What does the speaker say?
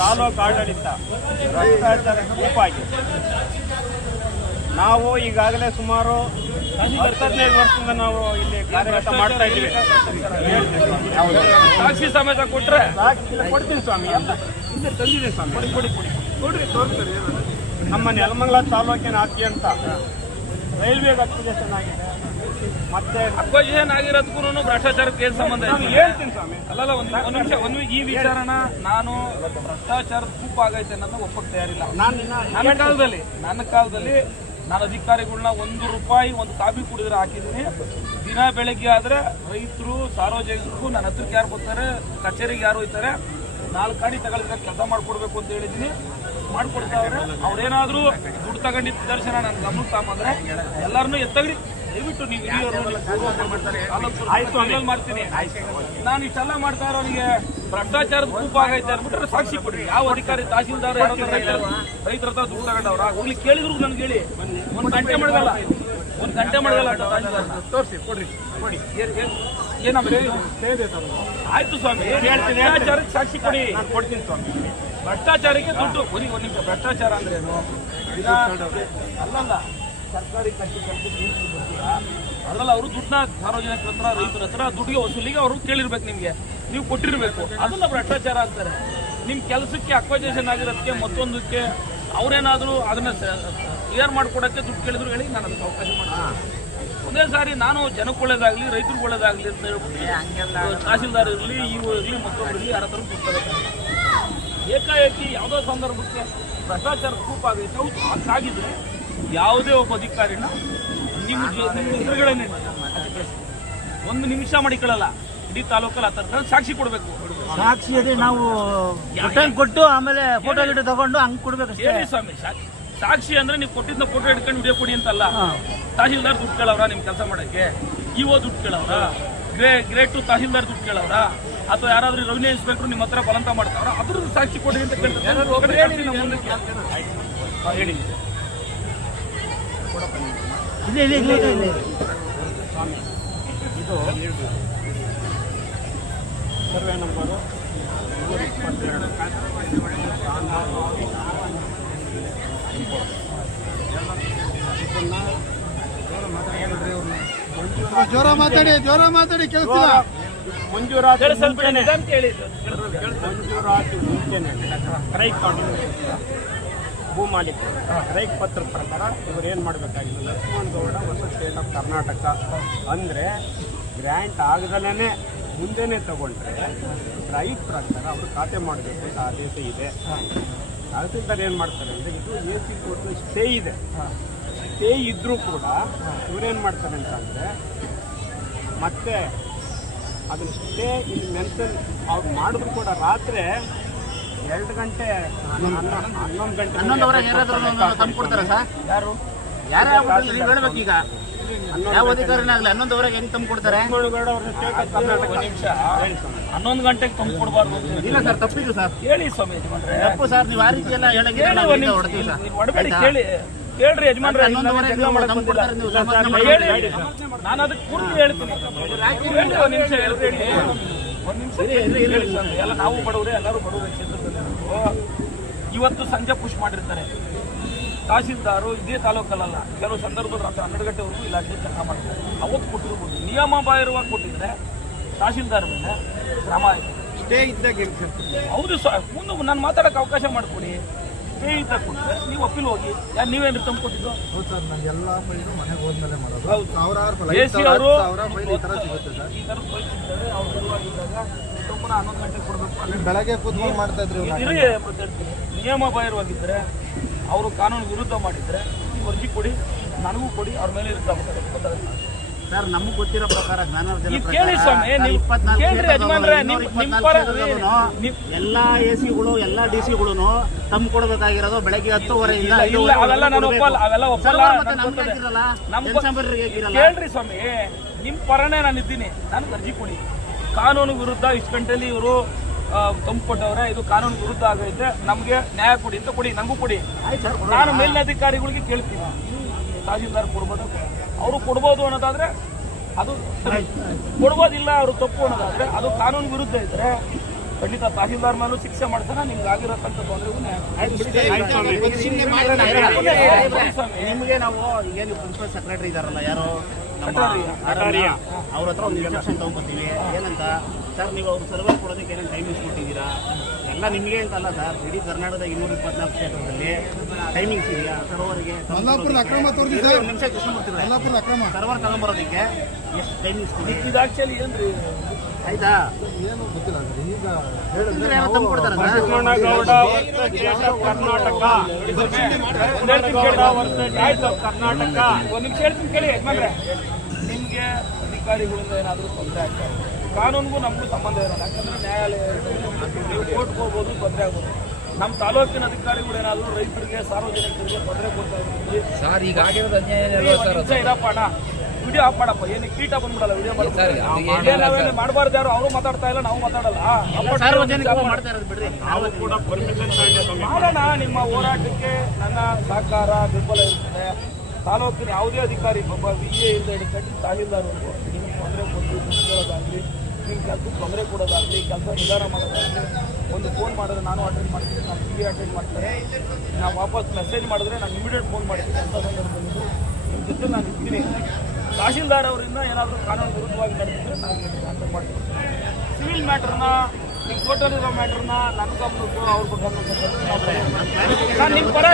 ತಾಲೂಕು ಆಡಳಿತ ಭ್ರಷ್ಟಾಚಾರ ಕೂಪಾಗಿದೆ. ನಾವು ಈಗಾಗಲೇ ಸುಮಾರು 15 ವರ್ಷದಿಂದ ನಾವು ಇಲ್ಲಿ ಕಾರ್ಯಗತ ಮಾಡ್ತಾ ಇದ್ದೀವಿ. ಸಾಕ್ಷಿ ಸಮೇತ ಕೊಟ್ರೆ ಕೊಡ್ತೀನಿ ಸ್ವಾಮಿ, ಹಿಂದೆ ತಂದಿದೆ ಸ್ವಾಮಿ. ಕೊಡಿ ನೋಡ್ರಿ, ತೋರಿಸ್ತಾರೆ. ನಮ್ಮ ನೆಲಮಂಗಲ ತಾಲೂಕಿನಾದ್ಯಂತ ರೈಲ್ವೆಗೆ ಅಕ್ವಿಜೇಷನ್ ಆಗಿದೆ. ಮತ್ತೆ ಅಕ್ವಿಜೇಷನ್ ಆಗಿರೋದಕ್ಕೂ ಭ್ರಷ್ಟಾಚಾರಕ್ಕೆ ಏನು ಸಂಬಂಧ ಇದೆ? ಹೇಳ್ತೀನಿ ಸ್ವಾಮಿ. ಅಲ್ಲಲ್ಲ, ಒಂದು ನಿಮಿಷ. ಈ ವಿಚಾರನ ನಾನು ಭ್ರಷ್ಟಾಚಾರದ ಕೂಪ ಆಗೈತೆ ಅನ್ನೋದು ಒಪ್ಪಕ್ಕೆ ತಯಾರಿಲ್ಲ. ನನ್ನ ಕಾಲದಲ್ಲಿ ನಾನು ಅಧಿಕಾರಿಗಳನ್ನ ₹1 ಒಂದು ಕಾಫಿ ಕುಡಿದ್ರೆ ಹಾಕಿದ್ದೀನಿ. ದಿನ ಬೆಳಗ್ಗೆ ಆದ್ರೆ ರೈತರು, ಸಾರ್ವಜನಿಕರು ನನ್ನ ಹತ್ರಕ್ಕೆ ಯಾರು ಬರ್ತಾರೆ, ಕಚೇರಿಗೆ ಯಾರು ಹೋಗ್ತಾರೆ, 4 ಗಾಡಿ ತಗೊಳ್ಳಿದ್ರೆ ಕೆಲಸ ಮಾಡ್ಕೊಡ್ಬೇಕು ಅಂತ ಹೇಳಿದ್ದೀನಿ. ಮಾಡ್ಕೊಡ್ತಾವ್ರೆ. ಅವ್ರೇನಾದ್ರೂ ದುಡ್ಡು ತಗೊಂಡಿದ್ದ ದರ್ಶನ ನನ್ನ ಗಮನಕ್ಕೆ ತಗೊಂಡ್ರೆ ಎಲ್ಲರನ್ನೂ ಎತ್ತಗ್ರಿ. ದಯವಿಟ್ಟು ನೀವು ಮಾಡ್ತೀನಿ. ನಾನು ಇಷ್ಟೆಲ್ಲ ಮಾಡ್ತಾ ಇರೋನಿಗೆ ಭ್ರಷ್ಟಾಚಾರದ ಕೂಪ ಆಗೈತೆ ಅಂದ್ಬಿಟ್ರೆ ಸಾಕ್ಷಿ ಕೊಡ್ರಿ. ಯಾವ ಅಧಿಕಾರಿ, ತಹಸೀಲ್ದಾರ್ ರೈತರ ಹತ್ರ ದುಡ್ಡು ತಗೊಂಡವ್ರ ಹೋಗ್ಲಿ ಕೇಳಿದ್ರು ನನ್ಗೆ ಹೇಳಿ. ಒಂದು ಗಂಟೆ ಮಾಡಲ್ಲ ತೋರಿಸಿ ಕೊಡ್ರಿ. ಆಯ್ತು ಸ್ವಾಮಿ, ಭ್ರಷ್ಟಾಚಾರಕ್ಕೆ ಸಾಕ್ಷಿ ಕೊಡಿ. ಕೊಡ್ತೀನಿ ಸ್ವಾಮಿ. ಭ್ರಷ್ಟಾಚಾರಕ್ಕೆ ದುಡ್ಡು ಒಂದು ನಿಮಿಷ. ಭ್ರಷ್ಟಾಚಾರ ಅಂದ್ರೆ ಏನು? ಅಲ್ಲಲ್ಲ, ಸರ್ಕಾರಿ ಅದರಲ್ಲ ಅವರು ದುಡ್ಡನ್ನ ಸಾರ್ವಜನಿಕರ ಹತ್ರ, ರೈತರ ಹತ್ರ ದುಡ್ಡಿಗೆ ವಸೂಲಿಗೆ ಅವರು ಕೇಳಿರ್ಬೇಕು, ನೀವು ಕೊಟ್ಟಿರ್ಬೇಕು. ಅದನ್ನ ಭ್ರಷ್ಟಾಚಾರ ಅಂತಾರೆ. ನಿಮ್ ಕೆಲಸಕ್ಕೆ ಅಕ್ವಿಜೇಷನ್ ಆಗಿರೋದಕ್ಕೆ ಮತ್ತೊಂದಕ್ಕೆ ಅವ್ರೇನಾದ್ರು ಅದನ್ನ ಕ್ಲಿಯರ್ ಮಾಡ್ಕೊಡಕ್ಕೆ ದುಡ್ಡು ಕೇಳಿದ್ರು ಹೇಳಿ, ನಾನು ಅದಕ್ಕೆ ಅವಕಾಶ ಮಾಡ್ತೀನಿ. ಒಂದೇ ಸಾರಿ ನಾನು ಜನಕ್ಕೆ ಒಳ್ಳೇದಾಗ್ಲಿ, ರೈತರಿಗೆ ಒಳ್ಳೇದಾಗ್ಲಿ ಅಂತ ಹೇಳ್ಬಿಟ್ಟು ತಹಸೀಲ್ದಾರ್ ಇರಲಿ, ಇಒ ಇರಲಿ, ಮತ್ತೊಬ್ರು ಇರಲಿ, ಯಾರ ಹತ್ರ ದುಡ್ಡು ಏಕಾಏಕಿ ಯಾವುದೋ ಸಂದರ್ಭಕ್ಕೆ ಭ್ರಷ್ಟಾಚಾರ ಕೂಪ ಆಗೈತೆ. ಆಗಿದ್ರೆ ಯಾವುದೇ ಒಬ್ಬ ಅಧಿಕಾರಿನ ನಿಮ್ಮ ಎದುರುಗಡೆ 1 ನಿಮಿಷ ಮಾಡಿಕೊಳ್ಳಲ್ಲ. ಇಡೀ ತಾಲೂಕಲ್ಲಿ ಆ ಥರ ಸಾಕ್ಷಿ ಕೊಡಬೇಕು. ಸಾಕ್ಷಿ ಅದೇ ನಾವು ಕೊಟ್ಟು ಆಮೇಲೆ ಫೋಟೋ ಗಿಟೋ ತಗೊಂಡು ಹಂಗೆ ಕೊಡ್ಬೇಕು. ಹೇಳಿ ಸ್ವಾಮಿ, ಸಾಕ್ಷಿ ಅಂದ್ರೆ ನೀವು ಕೊಟ್ಟಿದ್ದ ಫೋಟೋ ಹಿಡ್ಕೊಂಡು ವಿಡಿಯೋ ಕೊಡಿ ಅಂತಲ್ಲ. ತಹಸೀಲ್ದಾರ್ ದುಡ್ಡು ಕೇಳವ್ರ ನಿಮ್ ಕೆಲಸ ಮಾಡಕ್ಕೆ? ಇಒ ದುಡ್ಡು ಕೇಳವ್ರ? ಗ್ರೇಡ್ 2 ತಹಸೀಲ್ದಾರ್ ದುಡ್ಡು ಕೇಳವ್ರ? ಅಥವಾ ಯಾರಾದ್ರೂ ರೆವಿನ್ಯೂ ಇನ್ಸ್ಪೆಕ್ಟರ್ ನಿಮ್ಮ ಹತ್ರ ಬಲಂತ ಮಾಡ್ತಾವ್ರ? ಅದ್ರದ್ದು ಸಾಕ್ಷಿ ಕೊಡಿ ಅಂತ ಕೇಳ್ತಾರೆ. ಹೇಳಿ. ಸ್ವಾಮಿ, ಇದು ಸರ್ವೆ ನಂಬರು 122. ಜೋರ ಮಾತಾಡಿ ಕೇಳಿಸ್ತಿಲ್ಲ. ಮಂಜೂರಾತಿ ಮುಂಚೆನೆ ಕ್ರೈಕ್ ಭೂ ಮಾಲೀಕ ಕ್ರೈಕ್ ಪತ್ರ ಪ್ರಕಾರ ಇವರು ಏನು ಮಾಡಬೇಕಾಗಿದೆ? ಲಕ್ಷ್ಮಣ್ ಗೌಡ ಹೊಸ ಸ್ಟೇಟ್ ಆಫ್ ಕರ್ನಾಟಕ ಅಂದರೆ ಗ್ರ್ಯಾಂಟ್ ಆಗದಲ್ಲೇ ಮುಂದೆನೇ ತಗೊಂಡ್ರೆ ಕ್ರೈಕ್ ಪ್ರಕಾರ ಅವರು ಖಾತೆ ಮಾಡಬೇಕು ಅಂತ ಆದೇಶ ಇದೆ. ತಹಸೀಲ್ದಾರ್ ಏನು ಮಾಡ್ತಾರೆ ಅಂದರೆ, ಇದು AC ಕೋರ್ಟ್ ಸ್ಟೇ ಇದೆ. ಸ್ಟೇ ಇದ್ದರೂ ಕೂಡ ಇವರೇನು ಮಾಡ್ತಾರೆ ಅಂತಂದರೆ, ಮತ್ತೆ ಅದನ್ನ ಸ್ಟೇ ಇಲ್ಲಿ ಮೆನ್ಷನ್ ಅವ್ರು ಮಾಡಿದ್ರು ಕೂಡ ರಾತ್ರಿ 2 ಗಂಟೆ 11 ಗಂಟೆ 11 ತಂದ್ಕೊಡ್ತಾರ ಸರ್? ಯಾರು ನೀವು ಹೇಳ್ಬೇಕು. ಈಗ ಯಾವ ಅಧಿಕಾರಿನಾಗಲಿ 11 ಹೆಂಗ್ ತಂದ್ಕೊಡ್ತಾರೆ? 11 ಗಂಟೆಗೆ ತಂದ್ಕೊಡ್ಬಾರ್ದು. ಇಲ್ಲ ಸರ್, ತಪ್ಪಿದ್ರು ಸರ್. ಹೇಳಿ ಸ್ವಾಮಿ, ತಪ್ಪು ಸರ್. ನೀವು ಆ ರೀತಿ ಎಲ್ಲ ಹೊಡಬೇಡಿ. ಕೇಳ್ರಿ ಯಜಮಾನ್ರೆ, ನಾನು ಅದಕ್ಕೆ ಪೂರ್ತಿ ಹೇಳ್ತೀನಿ. ಒಂದ್ ನಿಮಿಷ ಎಲ್ಲ ನಾವು ಬಡವ್ರೆ, ಎಲ್ಲರೂ ಬಡವ್ರೆ ಕ್ಷೇತ್ರದಲ್ಲಿ. ಇವತ್ತು ಸಂಜೆ ಪುಷ್ ಮಾಡಿರ್ತಾರೆ ತಹಸೀಲ್ದಾರು. ಇದೇ ತಾಲೂಕಲ್ಲ, ಕೆಲವು ಸಂದರ್ಭದಲ್ಲಿ ರಾತ್ರಿ 12 ಗಂಟೆವರೆಗೂ ಇಲಾಖೆ ಕೆಲಸ ಮಾಡ್ತಾರೆ. ಅವತ್ತು ಕೊಟ್ಟಿರ್ಬೋದು. ನಿಯಮ ಬಾಹಿರವಾಗಿ ಕೊಟ್ಟಿದ್ರೆ ತಹಸೀಲ್ದಾರ್ ಮೇಲೆ ಕ್ರಮ ಆಯ್ತು. ಸ್ಟೇ ಇದ್ದಾಗ ಹೌದು ಸರ್, ಮುಂದೆ ನಾನು ಮಾತಾಡೋಕೆ ಅವಕಾಶ ಮಾಡಿಕೊಡಿ. ಸ್ಟೇ ಇದ್ದಾಗ ಕೊಟ್ಟರೆ ನೀವು ಅಪೀಲ್ ಹೋಗಿ. ಯಾರು ನೀವೇನು ತಂದು ಕೊಟ್ಟಿದ್ದು? ಎಸಿ ಅವರು ಈ ಥರ ತೋರಿಸಿದ್ದಾರೆ. ಅವ್ರು ಇರುವಾಗಿದ್ದಾಗ 11 ಗಂಟೆಗೆ ಕೊಡಬೇಕು. ಬೆಳಗ್ಗೆ ಕೂತ್ಕೊಂಡು ಮಾಡ್ತಾ ಇದ್ರಿ. ನಿಯಮ ಬಾಹಿರವಾಗಿದ್ದರೆ, ಅವರು ಕಾನೂನು ವಿರುದ್ಧ ಮಾಡಿದ್ರೆ ನೀವು ಅರ್ಜಿ ಕೊಡಿ, ನನಗೂ ಕೊಡಿ, ಅವ್ರ ಮೇಲೆ ಇರುತ್ತೆ. ಸರ್, ನಮ್ಗೆ ಗೊತ್ತಿರೋ ಪ್ರಕಾರ ಕೇಳಿ ಸ್ವಾಮಿ, ಎಲ್ಲಾ ಎಸಿಗಳು, ಎಲ್ಲಾ ಡಿಸಿಗಳು ತಮ್ಮ ಕೊಡಬೇಕಾಗಿರೋದು ಬೆಳಗ್ಗೆ 10:30 ಕೇಳ್ರಿ ಸ್ವಾಮಿ, ನಿಮ್ ಪರನೇ ನಾನು ಇದ್ದೀನಿ. ನನಗೆ ಅರ್ಜಿ ಕೊಡಿ. ಕಾನೂನು ವಿರುದ್ಧ ಇಷ್ಟು ಗಂಟೆಯಲ್ಲಿ ಇವರು ತಂದುಕೊಟ್ಟವ್ರೆ, ಇದು ಕಾನೂನು ವಿರುದ್ಧ ಆಗೈತೆ, ನಮ್ಗೆ ನ್ಯಾಯ ಕೊಡಿ ಅಂತ ಕೊಡಿ, ನಂಗೂ ಕೊಡಿ. ನಾನು ಮೇಲಿನ ಕೇಳ್ತೀನಿ. ತಹಸೀಲ್ದಾರ್ ಕೊಡ್ಬೋದು, ಅವರು ಕೊಡ್ಬೋದು ಅನ್ನೋದಾದ್ರೆ ಅದು ಸರಿ, ಕೊಡ್ಬೋದಿಲ್ಲ ಅವರು ತಪ್ಪು ಅನ್ನೋದಾದ್ರೆ ಅದು ಕಾನೂನು ವಿರುದ್ಧ ಇದ್ರೆ ಖಂಡಿತ ತಹಸೀಲ್ದಾರ್ ಮೇಲೂ ಶಿಕ್ಷೆ ಮಾಡ್ತಾನೆ, ನಿಮ್ಗೆ ಆಗಿರತಕ್ಕಂಥ ತೊಂದರೆಗೂ ನಿಮಗೆ ನಾವು ಈಗೇನು ಪ್ರಿನ್ಸಿಪಲ್ ಸೆಕ್ರೆಟರಿ ಇದಾರಲ್ಲ ಯಾರು ಕಟಾರಿಯಾ. ಅವ್ರ ಹತ್ರ ಒಂದು ಇನ್ಸ್ಟ್ರಕ್ಷನ್ ತಗೊಂಡ್ಬರ್ತೀವಿ. ಏನಂತ ಸರ್, ನೀವು ಅವ್ರು ಸರ್ವರ್ ಕೊಡೋದಕ್ಕೆ ಏನೇನು ಟೈಮಿಂಗ್ಸ್ ಕೊಟ್ಟಿದ್ದೀರಾ? ಎಲ್ಲ ನಿಮಗೆ ಅಂತಲ್ಲ ಸರ್, ಇಡೀ ಕರ್ನಾಟಕದ 224 ಕ್ಷೇತ್ರದಲ್ಲಿ ಟೈಮಿಂಗ್ಸ್ ಇದೆಯಾ ಸರ್ವರ್ಗೆ? ಮಲ್ಲಾಪುರದ ಅಕ್ರಮ ತೋರಿಸಿ ಸರ್, ಒಂದು ನಿಮಿಷ ಕೃಷ್ಣ ಬರ್ತೀರಾ? ಮಲ್ಲಾಪುರದ ಅಕ್ರಮ ಸರ್ವರ್ ತಗೊಂಬರೋದಕ್ಕೆ ಎಷ್ಟು ಟೈಮಿಂಗ್ಸ್ ಕೊಡಿ? ಇದು ಆಕ್ಚುಲಿ ಏನ್ರಿ ಆಯ್ತಾ? ಏನು ಗೊತ್ತಿಲ್ಲ ಸರ್. ಈಗ ಅಂದ್ರೆ ಯಾರೋ ತಂದ್ಕೊಡ್ತಾರ sir? Lakshmanagowda versus state of Karnataka. Karnataka. ಒಂದು ನಿಮಿಷ ಹೇಳ್ತೀನಿ ಕೇಳಿ ಯಜಮಾನ್ರೆ. ನಿಮಗೆ ಅಧಿಕಾರಿಗಳಿಂದ ಏನಾದರೂ ತೊಂದರೆ ಆಗ್ತದೆ, ಕಾನೂನಿಗೂ ನಮಗೂ ಸಂಬಂಧ ಇರೋಲ್ಲ. ಯಾಕಂದ್ರೆ ನ್ಯಾಯಾಲಯ ನೀವು ಕೋರ್ಟ್ಗೆ ಹೋಗ್ಬೋದು, ತೊಂದರೆ ಆಗ್ಬೋದು. ನಮ್ಮ ತಾಲೂಕಿನ ಅಧಿಕಾರಿಗಳು ಏನಾದರೂ ರೈತರಿಗೆ ಸಾರ್ವಜನಿಕರಿಗೆ ತೊಂದರೆ ಕೊಡ್ತಾ ಇದ್ದೀವಿ ಸರ್, ಈಗ ಆಗಿರೋದು ಅನ್ಯಾಯ ಇರಪ್ಪ ಅಣ್ಣ, ವಿಡಿಯೋ ಆಫ್ ಮಾಡಪ್ಪ. ಏನಕ್ಕೆ ಕೀಟ ಬಂದ್ಬಿಡಲ್ಲ ವಿಡಿಯೋ ನಾವೇನು ಮಾಡಬಾರ್ದು, ಯಾರು ಅವರು ಮಾತಾಡ್ತಾ ಇಲ್ಲ, ನಾವು ಮಾತಾಡಲ್ಲ. ಸಾರ್ವಜನಿಕರು ಮಾಡ್ತಾ ಇರೋದು ಬಿಡ್ರಿ. ನಾವು ಕೂಡ ಪರ್ಮಿಷನ್ ಮಾಡೋಣ. ನಿಮ್ಮ ಹೋರಾಟಕ್ಕೆ ನನ್ನ ಸಹಕಾರ ಬೆಂಬಲ ಇರ್ತದೆ. ತಾಲೂಕಿನ ಯಾವುದೇ ಅಧಿಕಾರಿ ಒಬ್ಬ ವಿಎ ಇಂದ ಹಿಡ್ಕೊಂಡು ತಹಸೀಲ್ದಾರ್ವರೆಗೂ ನಿಮ್ಗೆ ತೊಂದರೆ ಕೊಟ್ಟು ಕೇಳೋದಾಗಲಿ, ನಿಮ್ಮ ಕೆಲಸಕ್ಕೆ ತೊಂದರೆ ಕೊಡೋದಾಗಲಿ, ಕೆಲಸ ನಿಧಾನ ಮಾಡೋದಾಗಲಿ, ಒಂದು ಫೋನ್ ಮಾಡಿದ್ರೆ ನಾನು ಅಟೆಂಡ್ ಮಾಡ್ತೀನಿ, ನಾನು ಟಿ ವಿ ಅಟೆಂಡ್ ಮಾಡ್ತೇನೆ. ನಾವು ವಾಪಸ್ ಮೆಸೇಜ್ ಮಾಡಿದ್ರೆ ನಾನು ಇಮಿಡಿಯೇಟ್ ಫೋನ್ ಮಾಡ್ತೀನಿ. ಅಂಥ ಸಂದರ್ಭದಲ್ಲಿ ನಿಮ್ಮ ಜೊತೆ ನಾನು ಇರ್ತೀನಿ. ತಹಸೀಲ್ದಾರ್ ಅವರಿಂದ ಏನಾದರೂ ಕಾನೂನು ವಿರುದ್ಧವಾಗಿ ನಡೆದಿದ್ರೆ ನಾನು ಕಾಂಟ್ಯಾಕ್ಟ್ ಮಾಡ್ತೀನಿ. ಸಿವಿಲ್ ಮ್ಯಾಟ್ರನ್ನ, ನಿಮ್ಮ ಟೋಟಲ್ ಇರೋ ಮ್ಯಾಟ್ರನ್ನ ನನ್ನ ಗಮನಕ್ಕೂ ಅವ್ರ ಗಮನಕ್ಕೂ ನಾನು ನಿಮ್ಮ ಪರ